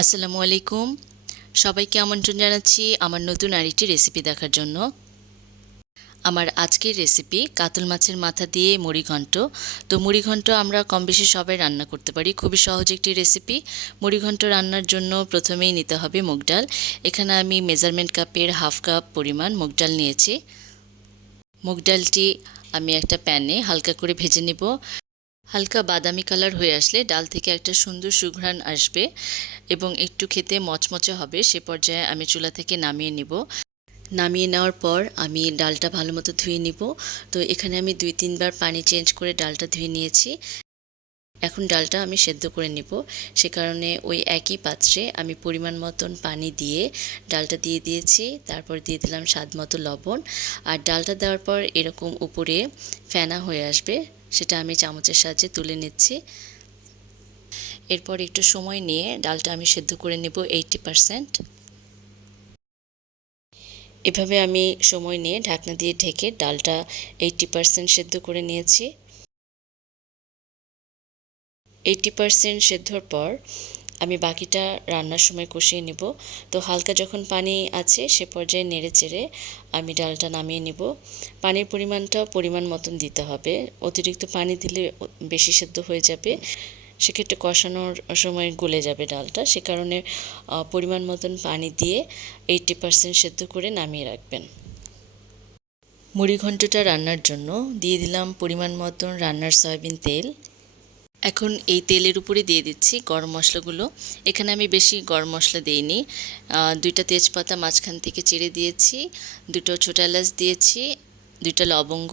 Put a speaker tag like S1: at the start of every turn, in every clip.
S1: আসসালামু আলাইকুম। সবাইকে আমন্ত্রণ জানাচ্ছি আমার নতুন আরেকটি রেসিপি দেখার জন্য। আমার আজকের রেসিপি কাতল মাছের মাথা দিয়ে মুড়িঘণ্ট তো মুড়িঘণ্ট আমরা কম বেশি সবাই রান্না করতে পারি। খুবই সহজ একটি রেসিপি। মুড়িঘণ্ট রান্নার জন্য প্রথমেই নিতে হবে মুগ ডাল। এখানে আমি মেজারমেন্ট কাপের হাফ কাপ পরিমাণ মুগ ডাল নিয়েছি। মুগ ডালটি আমি একটা প্যানে হালকা করে ভেজে নেব। হালকা বাদামি কালার হয়ে আসলে ডাল থেকে একটা সুন্দর সুঘ্রাণ আসবে এবং একটু খেতে মচমচে হবে, সে পর্যায়ে আমি চুলা থেকে নামিয়ে নিব। নামিয়ে নেওয়ার পর আমি ডালটা ভালো মতো ধুয়ে নিব। তো এখানে আমি দুই তিনবার পানি চেঞ্জ করে ডালটা ধুয়ে নিয়েছি। এখন ডালটা আমি সেদ্ধ করে নিব। সে কারণে ওই একই পাত্রে আমি পরিমাণ মতন পানি দিয়ে ডালটা দিয়ে দিয়েছি। তারপর দিয়ে দিলাম স্বাদ মতো লবণ। আর ডালটা দেওয়ার পর এরকম উপরে ফেনা হয়ে আসবে। সেটা আমি চামচের সাহায্যে তুলে নিচ্ছি। এরপর একটু সময় নিয়ে ডালটা আমি সেদ্ধ করে নেব এইটি পারসেন্ট। এভাবে আমি সময় নিয়ে ঢাকনা দিয়ে ঢেকে ডালটা এইটি পারসেন্ট সেদ্ধ করে নিয়েছি। এইটি পারসেন্ট সেদ্ধর পর আমি বাকিটা রান্নার সময় কষিয়ে নেব। তো হালকা যখন পানি আছে সে পর্যায়ে নেড়ে চেড়ে আমি ডালটা নামিয়ে নেব। পানির পরিমাণটা পরিমাণ মতন দিতে হবে। অতিরিক্ত পানি দিলে বেশি সেদ্ধ হয়ে যাবে। সেক্ষেত্রে কষানোর সময় গলে যাবে ডালটা। সে কারণে পরিমাণ মতন পানি দিয়ে এইটটি পারসেন্ট সেদ্ধ করে নামিয়ে রাখবেন। মুড়ি ঘন্টটা রান্নার জন্য দিয়ে দিলাম পরিমাণ মতন রান্নার সয়াবিন তেল। এখন এই তেলের উপরে দিয়ে দিচ্ছি গরম মশলাগুলো। এখানে আমি বেশি গরম মশলা দিইনি। দুইটা তেজপাতা মাঝখান থেকে চিড়ে দিয়েছি, দুটো ছোটো এলাচ দিয়েছি, দুইটা লবঙ্গ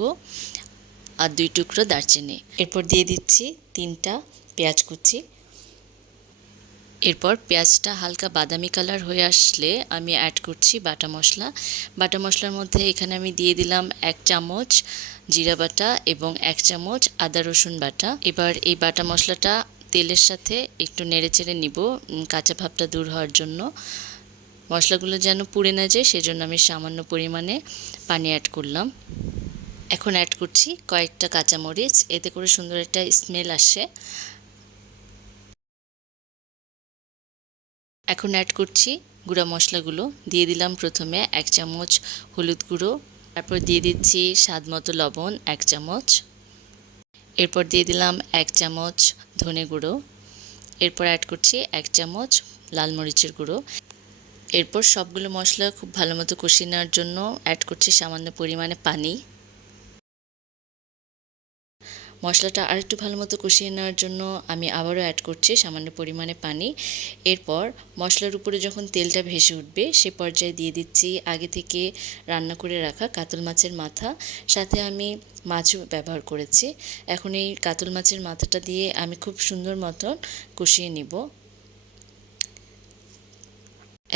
S1: আর দুই টুকরো দারচিনি। এরপর দিয়ে দিচ্ছি তিনটা পেঁয়াজ কুচি। এরপর পেঁয়াজটা হালকা বাদামি কালার হয়ে আসলে আমি অ্যাড করছি বাটা মশলা। বাটা মশলার মধ্যে এখানে আমি দিয়ে দিলাম এক চামচ জিরা বাটা এবং এক চামচ আদা রসুন বাটা। এবার এই বাটা মশলাটা তেলের সাথে একটু নেড়ে চেড়ে নিব কাঁচা ভাবটা দূর হওয়ার জন্য। মশলাগুলো যেন পুড়ে না যায়, সেজন্য আমি সামান্য পরিমাণে পানি অ্যাড করলাম। এখন অ্যাড করছি কয়েকটা কাঁচামরিচ, এতে করে সুন্দর একটা স্মেল আসে। এখন অ্যাড করছি গুঁড়া মশলাগুলো। দিয়ে দিলাম প্রথমে এক চামচ হলুদ গুঁড়ো তারপর দিয়ে দিচ্ছি স্বাদ মতো লবণ, এক চামচ। এরপর দিয়ে দিলাম এক চামচ ধনে গুঁড়ো। এরপর অ্যাড করছি এক চামচ লাল মরিচের গুঁড়ো। এরপর সবগুলো মশলা খুব ভালো মতো কষিয়ে নেওয়ার জন্য অ্যাড করছি সামান্য পরিমাণে পানি। মশলাটা আরেকটু ভালো মতো কষিয়ে নেওয়ার জন্য আমি আবারও অ্যাড করছি সামান্য পরিমাণে পানি। এরপর মশলার উপরে যখন তেলটা ভেসে উঠবে, সে পর্যায়ে দিয়ে দিচ্ছি আগে থেকে রান্না করে রাখা কাতল মাছের মাথা। সাথে আমি মাছও ব্যবহার করেছি। এখন এই কাতল মাছের মাথাটা দিয়ে আমি খুব সুন্দর মতন কষিয়ে নিব।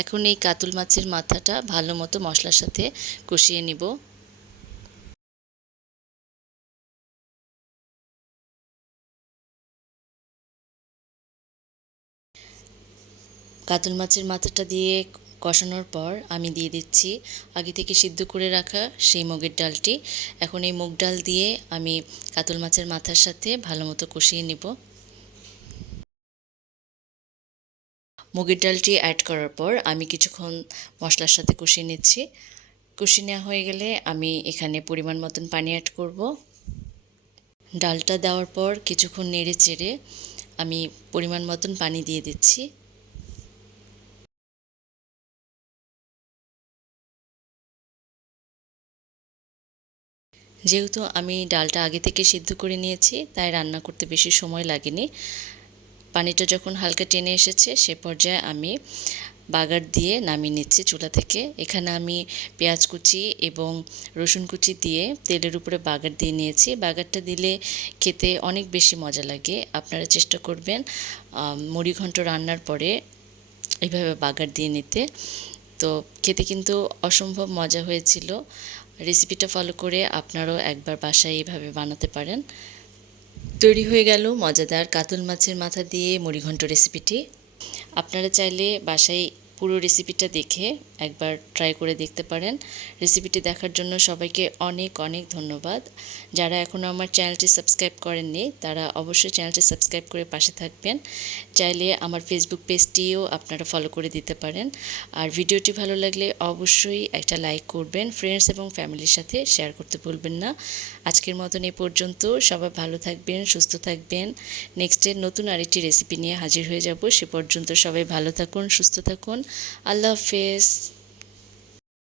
S1: এখন এই কাতল মাছের মাথাটা ভালো মতো মশলার সাথে কষিয়ে নিব। কাতল মাছের মাথাটা দিয়ে কষানোর পর আমি দিয়ে দিচ্ছি আগে থেকে সিদ্ধ করে রাখা সেই মুগের ডালটি। এখন এই মুগ ডাল দিয়ে আমি কাতল মাছের মাথার সাথে ভালো মতো কষিয়ে নেব। মুগের ডালটি অ্যাড করার পর আমি কিছুক্ষণ মশলার সাথে কষিয়ে নিচ্ছি। কষিয়ে নেওয়া হয়ে গেলে আমি এখানে পরিমাণ মতন পানি অ্যাড করব। ডালটা দেওয়ার পর কিছুক্ষণ নেড়ে চেড়ে আমি পরিমাণ মতন পানি দিয়ে দিচ্ছি। যেহেতু আমি ডালটা আগে থেকে সিদ্ধ করে নিয়েছি, তাই রান্না করতে বেশি সময় লাগেনি। পানিটা যখন হালকা টেনে এসেছে, সে পর্যায়ে আমি বাগার দিয়ে নামিয়ে নিচ্ছি চুলা থেকে। এখানে আমি পেঁয়াজ কুচি এবং রসুন কুচি দিয়ে তেলের উপরে বাগার দিয়ে নিয়েছি। বাগারটা দিলে খেতে অনেক বেশি মজা লাগে। আপনারা চেষ্টা করবেন মুড়ি ঘন্ট রান্নার পরে এইভাবে বাগার দিয়ে নিতে। তো খেতে কিন্তু অসম্ভব মজা হয়েছিল। রেসিপিটা ফলো করে আপনারাও একবার বাসায় এইভাবে বানাতে পারেন। তৈরি হয়ে গেল মজাদার কাতল মাছের মাথা দিয়ে মুড়িঘণ্ট রেসিপিটি আপনারা চাইলে বাসায় পুরো রেসিপিটা দেখে একবার ট্রাই করে দেখতে পারেন। রেসিপিটি দেখার জন্য সবাইকে অনেক অনেক ধন্যবাদ। যারা এখনও আমার চ্যানেলটি সাবস্ক্রাইব করেননি, তারা অবশ্যই চ্যানেলটি সাবস্ক্রাইব করে পাশে থাকবেন। চাইলে আমার ফেসবুক পেজটিও আপনারা ফলো করে দিতে পারেন। আর ভিডিওটি ভালো লাগলে অবশ্যই একটা লাইক করবেন ফ্রেন্ডস এবং ফ্যামিলির সাথে শেয়ার করতে ভুলবেন না। আজকের মতন এই পর্যন্ত সবাই ভালো থাকবেন, সুস্থ থাকবেন। নেক্সটের নতুন আরেকটি রেসিপি নিয়ে হাজির হয়ে যাব। সে পর্যন্ত সবাই ভালো থাকুন, সুস্থ থাকুন। আল্লাহ হাফেজ।